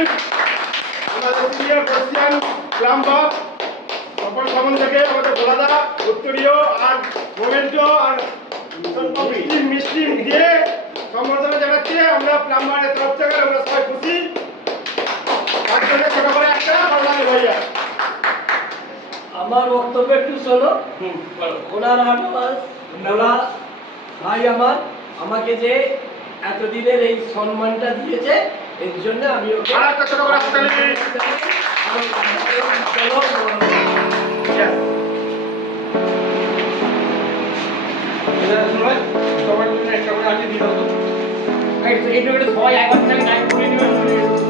করবেন আমাদের senior Christian plumber সকল সামন থেকে আমাদের গোলাদা উত্তরীয় আর মোমেন্টো আর মিষ্টি দিয়ে সম্বর্ধনা জানাচ্ছি আমরা প্লাম্বারের তরফ থেকে আমরা সবাই খুশি তার জন্য ছোট করে একটা বললাম ভাইয়া আমার বক্তব্য একটু শোনো ওনার ওনারা ভাই আমার আমাকে যে এতদিনের এই সম্মানটা দিয়েছে এর জন্য আমি ওকে আরেকটা ছোট করে হাততালি সবাই একবার সবাই একবার টাইম করে নেবেন